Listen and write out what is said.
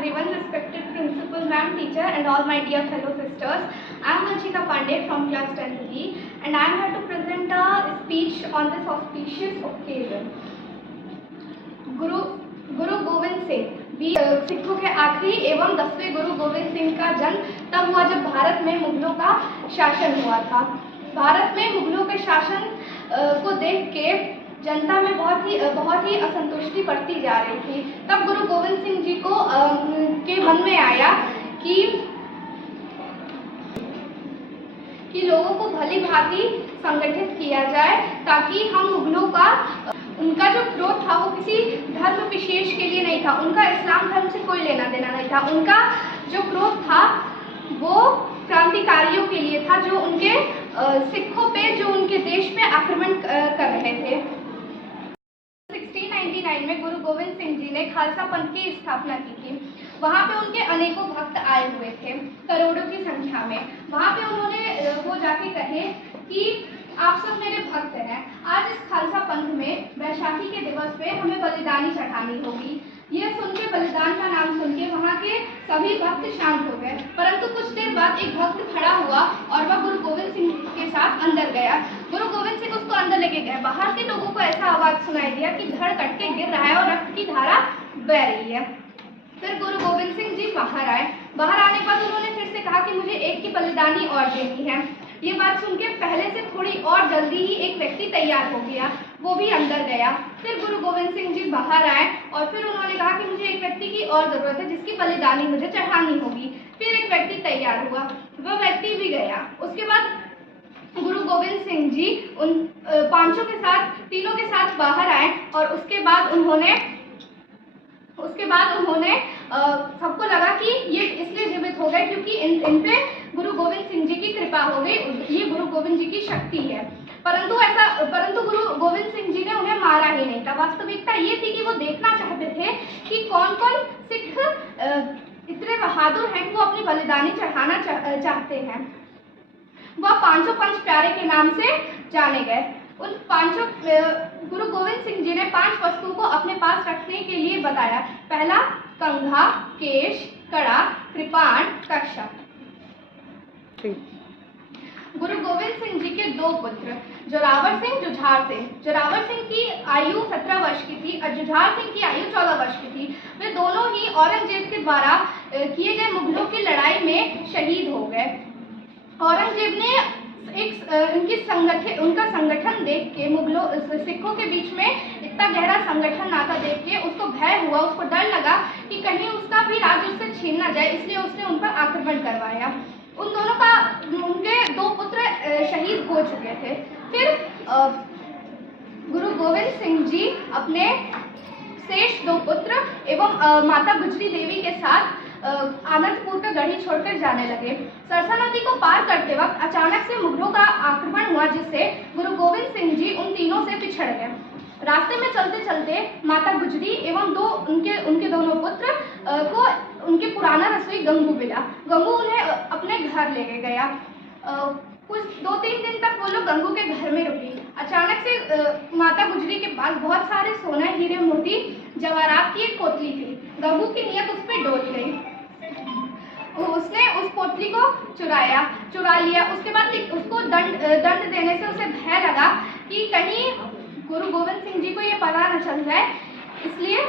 everyone, respected principal ma'am, teacher and all my dear fellow sisters. I am Vanshika Pandey from class 10th B and I am here to present a speech on this auspicious occasion. गुरु गोविंद सिंह सिखों के आखिरी एवं 10वें गुरु गोविंद सिंह का जन्म तब हुआ जब भारत में मुगलों का शासन हुआ था। भारत में मुगलों के शासन को देख के जनता में बहुत ही असंतुष्टि बढ़ती जा रही थी। तब गुरु गोविंद सिंह जी को के मन में आया कि लोगों को भली भांति संगठित किया जाए ताकि हम मुगलों का उनका जो क्रोध था वो किसी धर्म विशेष के लिए नहीं था, उनका इस्लाम धर्म से कोई लेना देना नहीं था। उनका जो क्रोध था वो क्रांतिकारियों के लिए था जो उनके सिखों पे, जो उनके देश पे आक्रमण कर रहे थे। 1699 में गुरु गोविंद सिंह जी ने खालसा पंथ की स्थापना की थी। वहाँ पे उनके अनेकों भक्त आए हुए थे, करोड़ों की संख्या में। वहाँ पे उन्होंने वो जाके कहे कि आप सब मेरे भक्त हैं, आज इस खालसा पंथ में बैसाखी के दिवस पे हमें बलिदानी चढ़ानी होगी। यह सुन के, बलिदान का नाम सुन के वहाँ के सभी भक्त शांत हो गए। परंतु कुछ देर बाद एक भक्त खड़ा हुआ और वह गुरु गोविंद सिंह के साथ अंदर गया। गुरु गोविंद सिंह उसको अंदर लेके गए। बाहर के लोगों को ऐसा आवाज सुनाई दिया कि धड़ कट के गिर रहा है और रक्त की धारा बह रही है। फिर गुरु गोविंद सिंह जी बाहर आए। बाहर आने के बाद उन्होंने फिर से कहा कि मुझे एक की बलिदानी और देनी है। ये बात सुन के पहले से थोड़ी और जल्दी ही एक व्यक्ति तैयार हो गया, वो भी अंदर गया। फिर गुरु गोविंद सिंह जी बाहर आए और फिर उन्होंने कहा कि मुझे एक व्यक्ति की और ज़रूरत है जिसकी बलिदानी मुझे चढ़ानी होगी। फिर एक व्यक्ति तैयार हुआ, वह व्यक्ति भी गया। उसके बाद गुरु गोविंद सिंह जी उन पांचों के साथ, तीनों के साथ बाहर आए और उसके बाद उन्होंने सबको लगा कि ये इसलिए जीवित हो गए क्योंकि इन पे गुरु गोविंद सिंह जी की कृपा हो गई, ये गुरु गोविंद जी की शक्ति है। परंतु गुरु गोविंद सिंह जी ने उन्हें मारा ही नहीं था। वास्तविकता ये थी कि वो देखना चाहते थे कि कौन कौन सिख इतने बहादुर हैं कि वो अपनी बलिदानी चढ़ाना चाहते हैं। वह पांचों पंच प्यारे के नाम से जाने गए। उन पांचों गुरु गोविंद सिंह जी ने 5 वस्तुओं को अपने पास रखने के लिए बताया। पहला कंघा, केश, कड़ा, कृपाण, कक्षा। गुरु गोविंद सिंह जी के 2 पुत्र, जोरावर सिंह, जुझार सिंह। जोरावर सिंह की आयु 17 वर्ष की थी और जुझार सिंह की आयु 14 वर्ष की थी। वे दोनों ही औरंगजेब के द्वारा किए गए मुगलों की लड़ाई में शहीद हो गए। औरंगजेब ने उनका संगठन देख के, मुगलों सिखों के बीच में इतना गहरा संगठन नाता देख के उसको भय हुआ, उसको डर लगा कि कहीं उसका भी राज्य उससे छीन ना जाए, इसलिए उसने उन पर आक्रमण करवाया। उनके 2 पुत्र शहीद हो चुके थे। फिर गुरु गोविंद सिंह जी अपने शेष 2 पुत्र एवं माता गुजरी देवी के साथ आनंदपुर का गढ़ी छोड़कर जाने लगे। सरसा नदी को पार करते वक्त अचानक से मुगलों का आक्रमण हुआ, जिससे गुरु गोविंद सिंह जी उन तीनों से पिछड़ गए। रास्ते में चलते चलते माता गुजरी एवं उनके दोनों पुत्र को उनके पुराना रसोई गंगू मिला। गंगू उन्हें अपने घर लेके गया। कुछ 2-3 दिन तक वो लोग गंगू के घर में रुकी। अचानक से माता गुजरी के पास बहुत सारे सोना, हीरे, मोती, जवाहरात की एक पोतली थी। गंगू की नीयत उस पर डोल गई। उसने उस पोतली को चुरा लिया। उसके बाद उसको दंड देने से उसे भय लगा कि कहीं गुरु गोविंद सिंह जी को ये पता न चल जाए, इसलिए